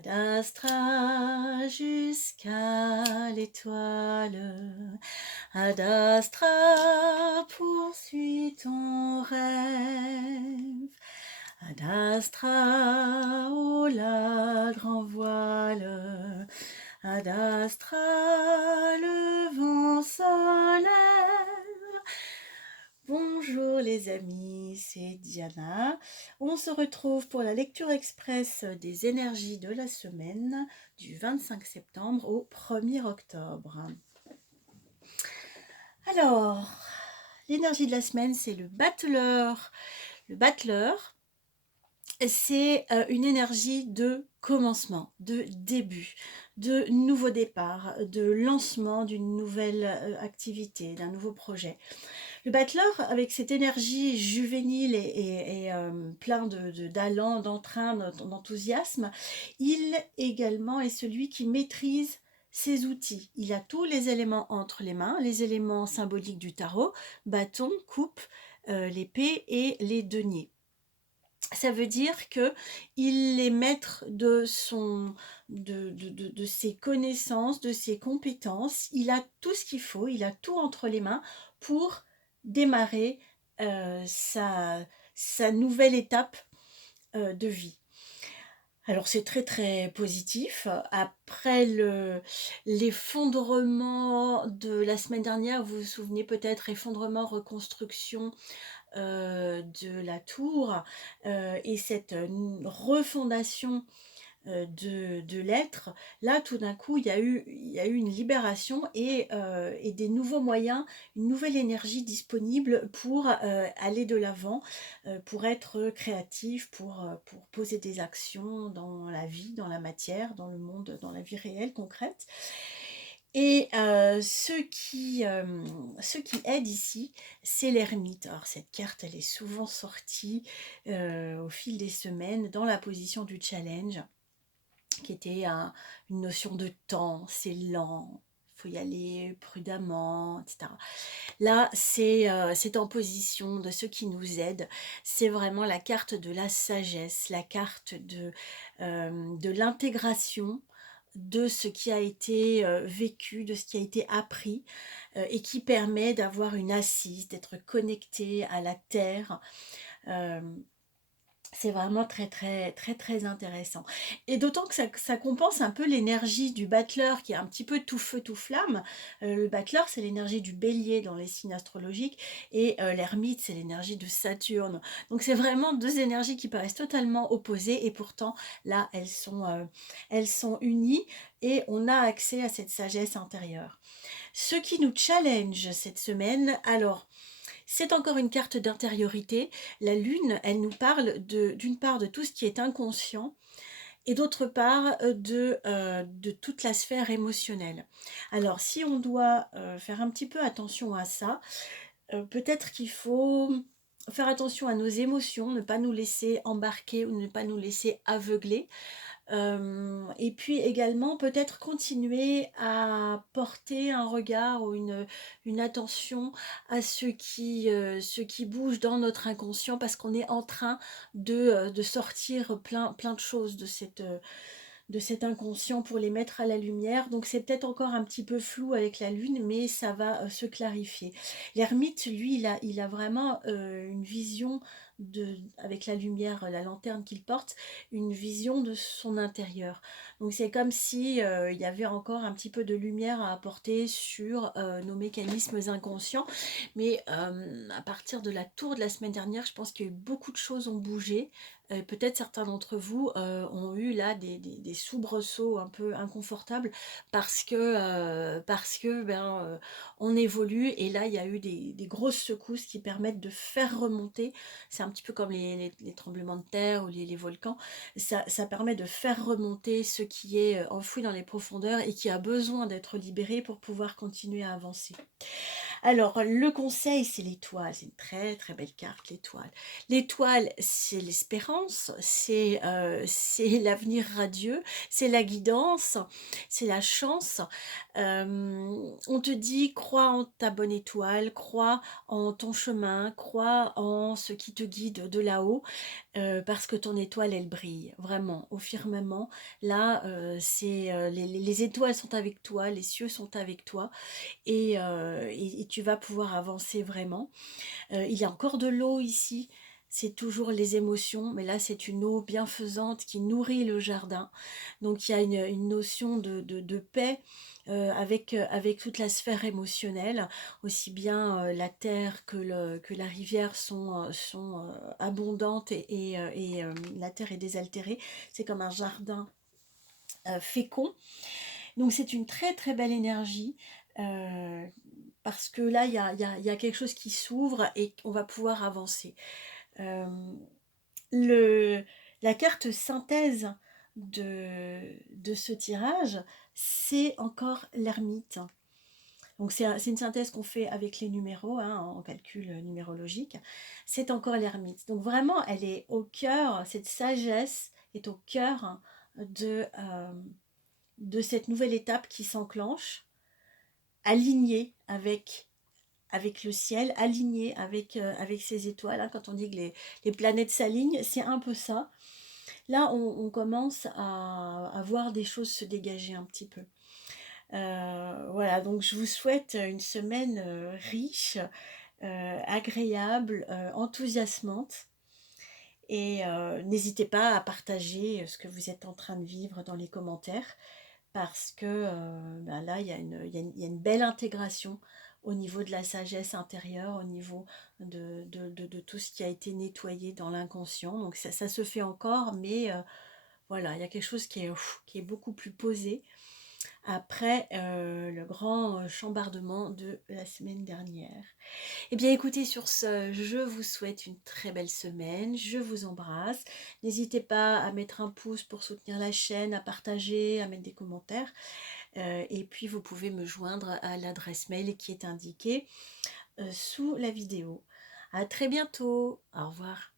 Ad astra jusqu'à l'étoile, Ad astra poursuis ton rêve, Ad astra au la grand voile, Ad astra le vent se lève. Bonjour les amis, c'est Diana. On se retrouve pour la lecture express des énergies de la semaine du 25 septembre au 1er octobre. Alors, l'énergie de la semaine, c'est le battleur. Le battleur, c'est une énergie de commencement, de début, de nouveau départ, de lancement d'une nouvelle activité, d'un nouveau projet. Le battleur, avec cette énergie juvénile et plein d'allant, d'entrain, d'enthousiasme, il également est celui qui maîtrise ses outils. Il a tous les éléments entre les mains, les éléments symboliques du tarot, bâton, coupe, l'épée et les deniers. Ça veut dire que il est maître de ses connaissances, de ses compétences. Il a tout ce qu'il faut, il a tout entre les mains pour démarrer sa nouvelle étape de vie. Alors c'est très très positif. Après l'effondrement de la semaine dernière, vous vous souvenez peut-être, effondrement, reconstruction de la tour et cette refondation de l'être, là tout d'un coup il y a eu une libération et des nouveaux moyens, une nouvelle énergie disponible pour aller de l'avant, pour être créatif, pour poser des actions dans la vie, dans la matière, dans le monde, dans la vie réelle, concrète. Et ce qui aide ici, c'est l'ermite. Alors cette carte, elle est souvent sortie au fil des semaines dans la position du challenge, qui était une notion de temps, c'est lent, il faut y aller prudemment, etc. Là, c'est en position de ce qui nous aide. C'est vraiment la carte de la sagesse, la carte de l'intégration de ce qui a été vécu, de ce qui a été appris, et qui permet d'avoir une assise, d'être connecté à la terre. Euh, c'est vraiment très très très très intéressant. Et d'autant que ça compense un peu l'énergie du battleur qui est un petit peu tout feu tout flamme. Le battleur, c'est l'énergie du bélier dans les signes astrologiques et l'ermite, c'est l'énergie de Saturne. Donc c'est vraiment deux énergies qui paraissent totalement opposées et pourtant là elles sont unies et on a accès à cette sagesse intérieure. Ce qui nous challenge cette semaine, alors c'est encore une carte d'intériorité. La lune, elle nous parle d'une part de tout ce qui est inconscient et d'autre part de toute la sphère émotionnelle. Alors si on doit faire un petit peu attention à ça, peut-être qu'il faut faire attention à nos émotions, ne pas nous laisser embarquer ou ne pas nous laisser aveugler. Et puis également peut-être continuer à porter un regard ou une attention à ce qui bouge dans notre inconscient parce qu'on est en train de sortir plein de choses de cet inconscient pour les mettre à la lumière. Donc c'est peut-être encore un petit peu flou avec la lune, mais ça va se clarifier. L'ermite, lui, il a vraiment une vision avec la lumière, la lanterne qu'il porte, une vision de son intérieur. Donc c'est comme si il y avait encore un petit peu de lumière à apporter sur nos mécanismes inconscients. Mais à partir de la tour de la semaine dernière, je pense qu'il y a eu beaucoup de choses ont bougé. Peut-être certains d'entre vous ont eu là des soubresauts un peu inconfortables parce que on évolue et là il y a eu des grosses secousses qui permettent de faire remonter. C'est un petit peu comme les tremblements de terre ou les volcans. Ça permet de faire remonter ce qui est enfoui dans les profondeurs et qui a besoin d'être libéré pour pouvoir continuer à avancer. Alors, le conseil, c'est l'étoile. C'est une très très belle carte, l'étoile. L'étoile, c'est l'espérance, c'est l'avenir radieux, c'est la guidance, c'est la chance. On te dit, crois en ta bonne étoile, crois en ton chemin, crois en ce qui te guide. guide de là-haut, parce que ton étoile, elle brille, vraiment, au firmament. Là, les étoiles sont avec toi, les cieux sont avec toi, et tu vas pouvoir avancer vraiment. Il y a encore de l'eau ici, c'est toujours les émotions, mais là c'est une eau bienfaisante qui nourrit le jardin. Donc il y a une notion de paix avec toute la sphère émotionnelle, aussi bien la terre que la rivière sont abondantes et la terre est désaltérée. C'est comme un jardin fécond. Donc c'est une très très belle énergie. euh, Parce que là, il y a quelque chose qui s'ouvre et on va pouvoir avancer. Euh, le, la carte synthèse de ce tirage, c'est encore l'ermite. Donc c'est une synthèse qu'on fait avec les numéros, hein, en calcul numérologique. C'est encore l'ermite. Donc vraiment, elle est au cœur, cette sagesse est au cœur de cette nouvelle étape qui s'enclenche, alignée avec le ciel, aligné avec ces étoiles. Hein. Quand on dit que les planètes s'alignent, c'est un peu ça. Là, on commence à voir des choses se dégager un petit peu. Voilà, donc je vous souhaite une semaine riche, agréable, enthousiasmante. Et n'hésitez pas à partager ce que vous êtes en train de vivre dans les commentaires, parce que ben là, il y a une belle intégration au niveau de la sagesse intérieure, au niveau de tout ce qui a été nettoyé dans l'inconscient. Donc ça se fait encore, mais voilà, il y a quelque chose qui est beaucoup plus posé après le grand chambardement de la semaine dernière. Eh bien écoutez, sur ce, je vous souhaite une très belle semaine, je vous embrasse. N'hésitez pas à mettre un pouce pour soutenir la chaîne, à partager, à mettre des commentaires. Et puis vous pouvez me joindre à l'adresse mail qui est indiquée sous la vidéo. À très bientôt, au revoir.